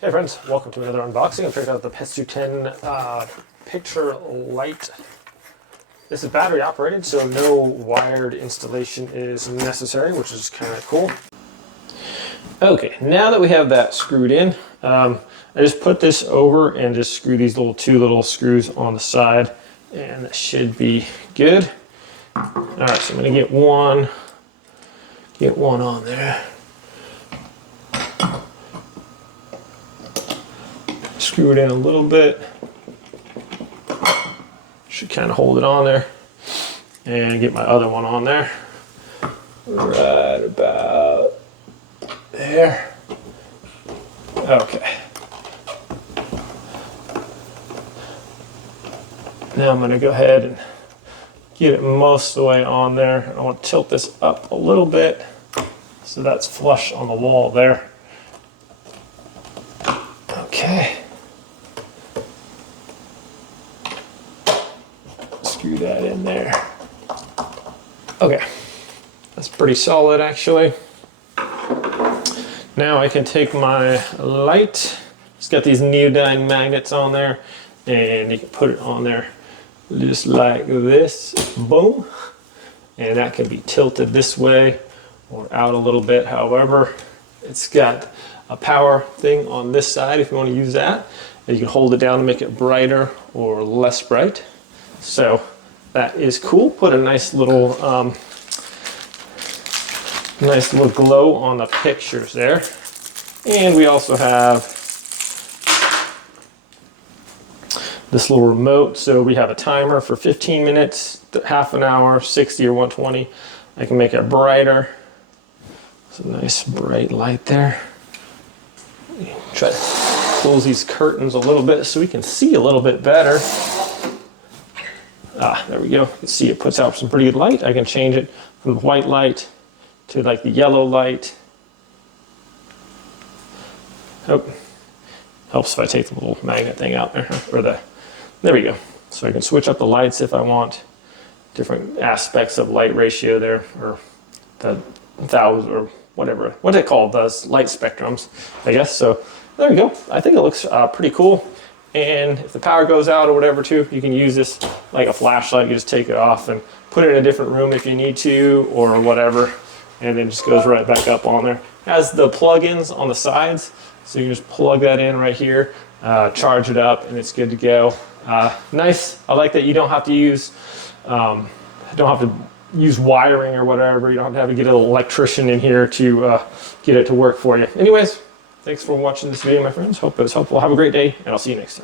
Hey friends, welcome to another unboxing. I picked out the PESUTEN picture light. This is battery operated, so no wired installation is necessary, which is kind of cool. Okay, now that we have that screwed in, I just put this over and just screw these two little screws on the side, and that should be good. All right, so I'm gonna get one on there. Screw it in a little bit. Should kind of hold it on there. And get my other one on there. Right about there. Okay. Now I'm going to go ahead and get it most of the way on there. I want to tilt this up a little bit so that's flush on the wall there. Okay. Screw that in there. Okay, that's pretty solid actually. Now I can take my light. It's got these neodyne magnets on there, and you can put it on there just like this. Boom. And that can be tilted this way or out a little bit. However, it's got a power thing on this side if you want to use that. And you can hold it down to make it brighter or less bright. So that is cool. Put a nice little glow on the pictures there. And we also have this little remote. So we have a timer for 15 minutes, half an hour, 60 or 120. I can make it brighter. It's a nice bright light there. Try to close these curtains a little bit so we can see a little bit better. Ah, there we go. You can see it puts out some pretty good light. I can change it from the white light to like the yellow light. Oh, helps if I take the little magnet thing out there, or there we go. So I can switch up the lights if I want. Different aspects of light ratio there, or the thousand, or whatever. What's it called? Those light spectrums, I guess. So there we go. I think it looks pretty cool. And if the power goes out or whatever too, you can use this like a flashlight. You just take it off and put it in a different room if you need to, or whatever. And then just goes right back up on there. It has the plug-ins on the sides, so you can just plug that in right here, charge it up, and it's good to go. Nice. I like that you don't have to use wiring or whatever. You don't have to get an electrician in here to get it to work for you. Anyways, thanks for watching this video, my friends. Hope it was helpful. Have a great day, and I'll see you next time.